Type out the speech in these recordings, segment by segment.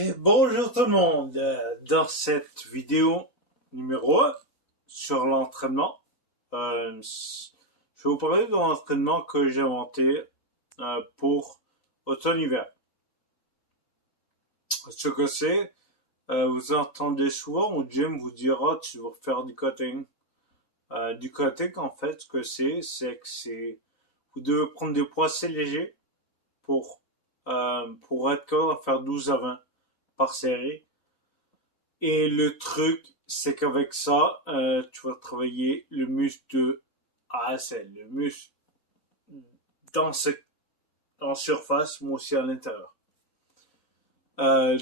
Et bonjour tout le monde. Dans cette vidéo numéro 1 sur l'entraînement, je vais vous parler de l'entraînement que j'ai inventé pour automne-hiver. Ce que c'est, vous entendez souvent au gym vous dire oh, tu vas faire du cutting. Du cutting, en fait, ce que c'est vous devez prendre des poids assez légers pour être capable de faire 12 à 20 par série. Et le truc, c'est qu'avec ça, tu vas travailler le muscle de ASL, le muscle dans en surface, mais aussi à l'intérieur.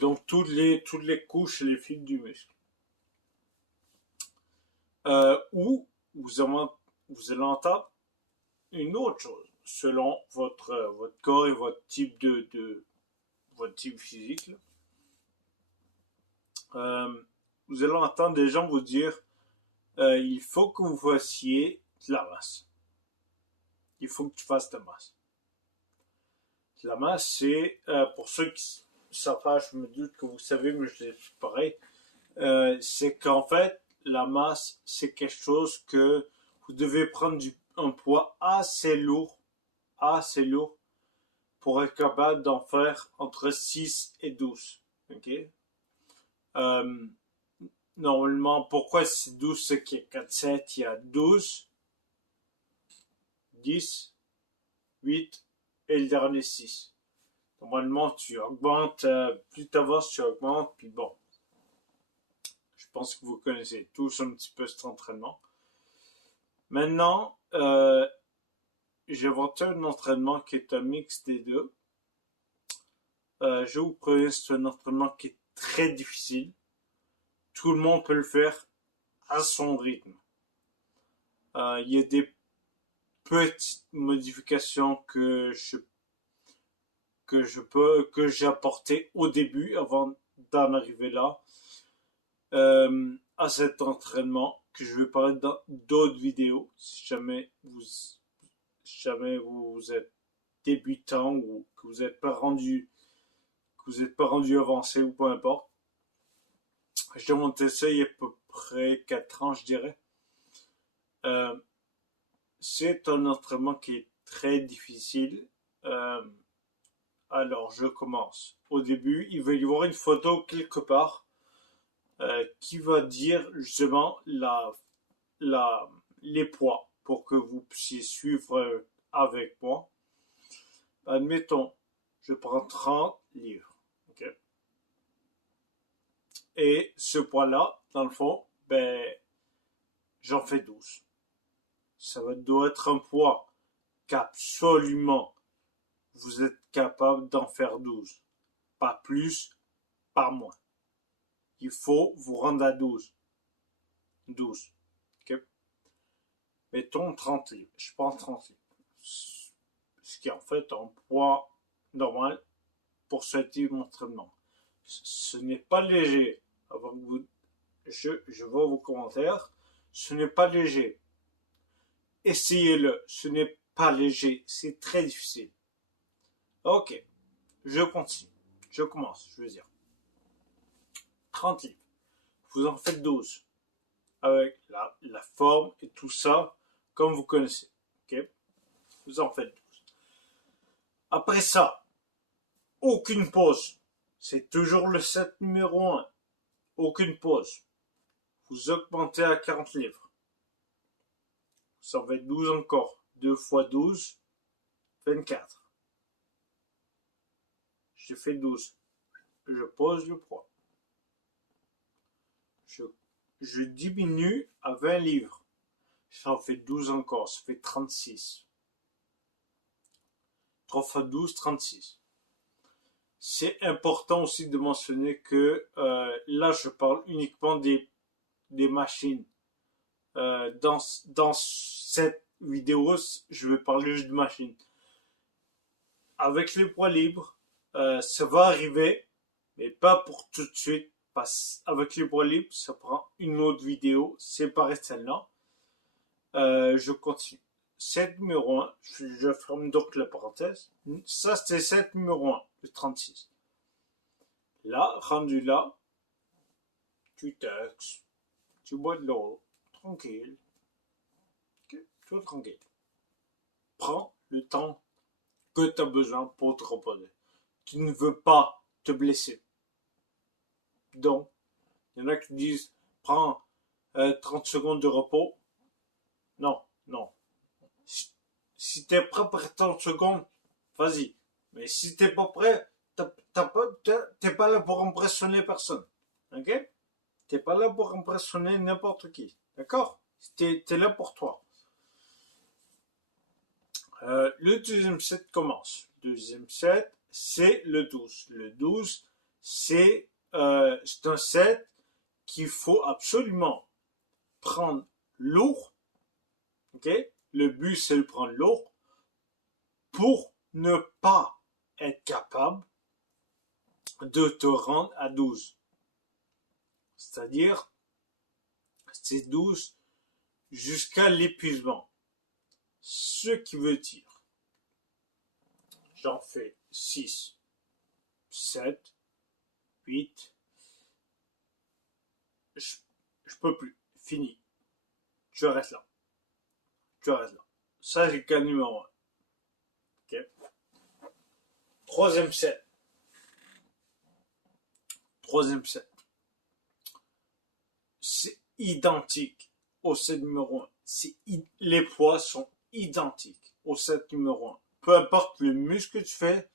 Donc toutes les couches et les fils du muscle. Ou vous allez entendre une autre chose, selon votre corps et votre type votre type physique. Vous allez entendre des gens vous dire il faut que vous fassiez de la masse. Il faut que tu fasses de la masse. La masse, c'est, pour ceux qui savent pas, je me doute que vous savez, mais je dis pareil, c'est qu'en fait, la masse, c'est quelque chose que vous devez prendre un poids assez lourd, pour être capable d'en faire entre 6 et 12. Ok? Euh, Normalement, pourquoi c'est 12? C'est qu'il y a 4 sets, il y a 12, 10, 8 et le dernier 6. Normalement, tu augmentes, plus tu avances, tu augmentes, puis bon. Je pense que vous connaissez tous un petit peu cet entraînement. Maintenant, j'ai inventé un entraînement qui est un mix des deux. Je vous préviens, c'est un entraînement qui est très difficile. Tout le monde peut le faire à son rythme. Il y a des petites modifications que j'ai apportées au début avant d'en arriver là, à cet entraînement que je vais parler dans d'autres vidéos si jamais vous êtes débutant ou que vous n'êtes pas rendu avancé ou peu importe. J'ai monté ça il y a à peu près 4 ans, je dirais. Euh, c'est un entraînement qui est très difficile. Alors, je commence. Au début, il va y avoir une photo quelque part qui va dire justement les poids pour que vous puissiez suivre avec moi. Admettons, je prends 30 livres. Okay? Et ce poids-là, dans le fond, j'en fais 12. Doit être un poids qu'absolument vous êtes capable d'en faire 12. Pas plus, pas moins. Il faut vous rendre à 12. 12. Okay? Mettons 30 livres. Je prends 30 livres. Ce qui est en fait un poids normal pour ce type d'entraînement. Ce n'est pas léger. Avant que je vois vos commentaires. Ce n'est pas léger. Essayez-le. Ce n'est pas léger. C'est très difficile. Ok. Je continue. Je commence. Je veux dire. 30 livres. Vous en faites 12. Avec la forme et tout ça, comme vous connaissez. Okay? Vous en faites 12. Après ça, aucune pause. C'est toujours le set numéro 1. Aucune pause. Vous augmentez à 40 livres. Vous en faites 12 encore. 2 fois 12, 24. J'ai fait 12. Je pose le poids. Je diminue à 20 livres. Ça en fait 12 encore. Ça fait 36. 3 fois 12, 36. C'est important aussi de mentionner que là, je parle uniquement des machines. Dans cette vidéo, je vais parler juste de machines. Avec les poids libres, ça va arriver, mais pas pour tout de suite. Parce qu'avec les poids libres, ça prend une autre vidéo séparée de celle-là. Je continue. Set numéro 1, je ferme donc la parenthèse. Ça, c'était set numéro 1, le 36. Là, rendu là, tu textes, tu bois de l'eau, tranquille, okay, tout tranquille. Prends le temps que tu as besoin pour te reposer. Tu ne veux pas te blesser. Donc, il y en a qui disent, prends 30 secondes de repos. Non, non. Si tu es prêt pour 30 secondes, vas-y. Mais si tu n'es pas prêt, t'es pas là pour impressionner personne. Ok? Tu n'es pas là pour impressionner n'importe qui. D'accord? Tu es là pour toi. Le deuxième set commence. Le deuxième set, c'est le 12. Le 12, c'est un set qu'il faut absolument prendre lourd. Ok? Le but, c'est de prendre lourd pour ne pas être capable de te rendre à 12. C'est-à-dire, c'est 12 jusqu'à l'épuisement. Ce qui veut dire, j'en fais 6, 7, 8, je peux plus, fini. Je reste là. Ça, c'est le cas numéro 1. Okay. Troisième set. C'est identique au set numéro 1. Les poids sont identiques au set numéro 1. Peu importe le muscle que tu fais,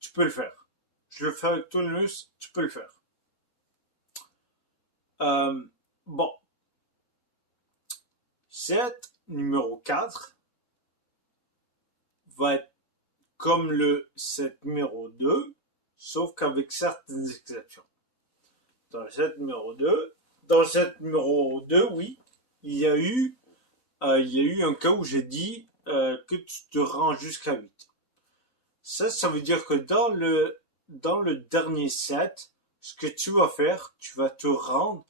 tu peux le faire. Je le fais avec tout le muscle, tu peux le faire. Bon. Set numéro 4 va être comme le set numéro 2, sauf qu'avec certaines exceptions. Dans le set numéro 2, oui, il y a eu un cas où j'ai dit que tu te rends jusqu'à 8. Ça veut dire que dans le dernier set, ce que tu vas faire, tu vas te rendre,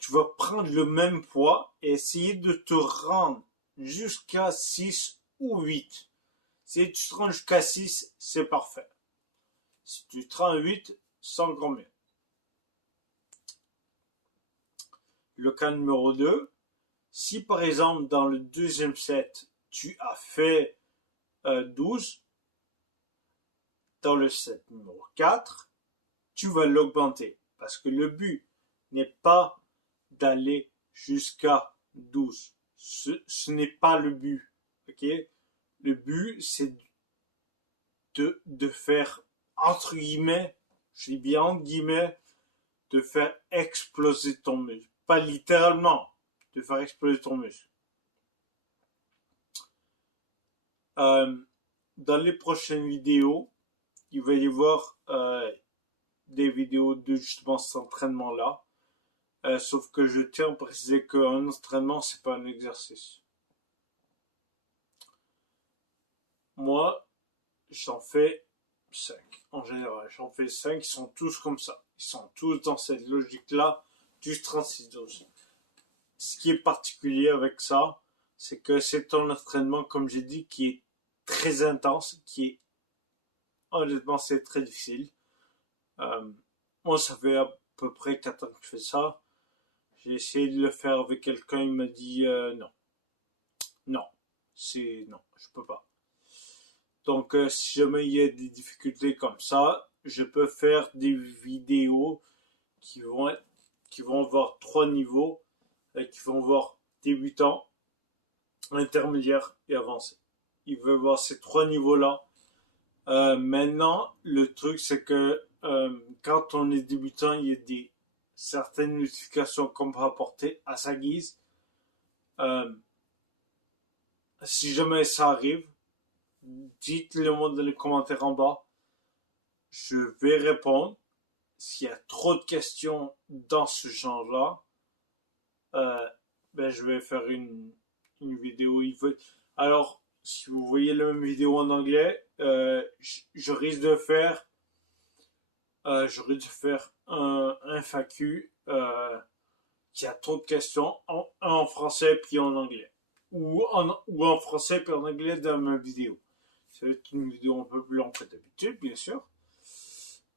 tu vas prendre le même poids et essayer de te rendre jusqu'à 6 ou 8. Si tu te rends jusqu'à 6, c'est parfait. Si tu te rends à 8, c'est encore mieux. Le cas numéro 2, si par exemple dans le deuxième set, tu as fait 12, dans le set numéro 4, tu vas l'augmenter. Parce que le but n'est pas d'aller jusqu'à 12. Ce n'est pas le but. Okay? Le but, c'est de faire, entre guillemets, je dis bien entre guillemets, de faire exploser ton muscle. Pas littéralement, de faire exploser ton muscle. Dans les prochaines vidéos, il va y avoir des vidéos de justement cet entraînement-là. Sauf que je tiens à préciser qu'un entraînement, c'est pas un exercice. Moi, j'en fais 5. En général, j'en fais 5. Ils sont tous comme ça. Ils sont tous dans cette logique-là du 36-12. Ce qui est particulier avec ça, c'est que c'est un entraînement, comme j'ai dit, qui est très intense, qui est honnêtement, c'est très difficile. Moi, ça fait à peu près 4 ans que je fais ça. J'ai essayé de le faire avec quelqu'un, il m'a dit non. Non, je peux pas. Donc, si jamais il y a des difficultés comme ça, je peux faire des vidéos qui vont avoir 3 niveaux, qui vont avoir débutant, intermédiaire et avancé. Il veut voir ces 3 niveaux-là. Maintenant, le truc, c'est que quand on est débutant, il y a certaines notifications qu'on peut apporter à sa guise. Si jamais ça arrive, dites-le moi dans les commentaires en bas. Je vais répondre. S'il y a trop de questions dans ce genre-là, je vais faire une vidéo. Alors, si vous voyez la même vidéo en anglais, je risque de faire un FAQ qui a trop de questions en français puis en anglais. Ou en français puis en anglais dans ma vidéo. Ça va être une vidéo un peu plus longue que d'habitude, bien sûr.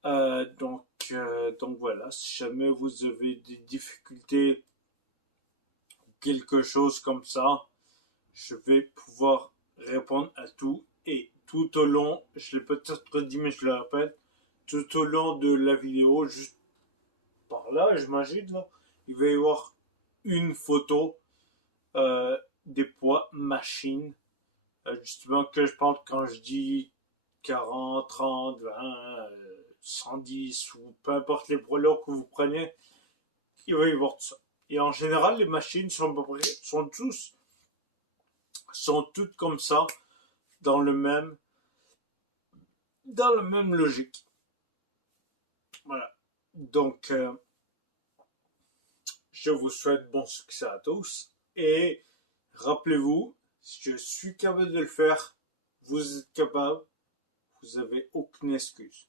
Donc voilà, si jamais vous avez des difficultés, quelque chose comme ça, je vais pouvoir répondre à tout. Et tout au long, je l'ai peut-être dit, mais je le répète, tout au long de la vidéo, juste par là, j'imagine, là, il va y avoir une photo des poids machines, justement que je parle quand je dis 40, 30, 20, 110 ou peu importe les poids lourds que vous prenez, il va y avoir tout ça. Et en général, les machines sont toutes comme ça, dans le même, dans la même logique. Voilà. Donc, je vous souhaite bon succès à tous. Et rappelez-vous, si je suis capable de le faire, vous êtes capable, vous n'avez aucune excuse.